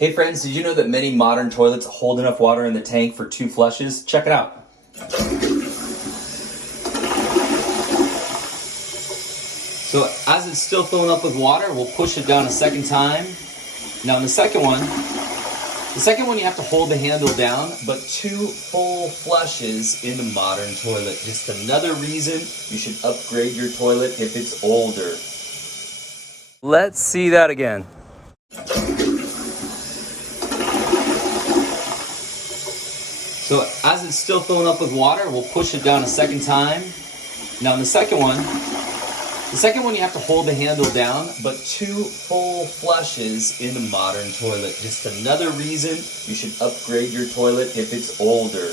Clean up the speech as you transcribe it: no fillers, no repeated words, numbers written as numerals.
Hey friends, did you know that many modern toilets hold enough water in the tank for 2 flushes? Check it out. So as it's still filling up with water, we'll push it down a second time. Now in the second one you have to hold the handle down, but 2 full flushes in the modern toilet. Just another reason you should upgrade your toilet if it's older. Let's see that again. So as it's still filling up with water, we'll push it down a second time. Now in the second one you have to hold the handle down, but 2 full flushes in the modern toilet. Just another reason you should upgrade your toilet if it's older.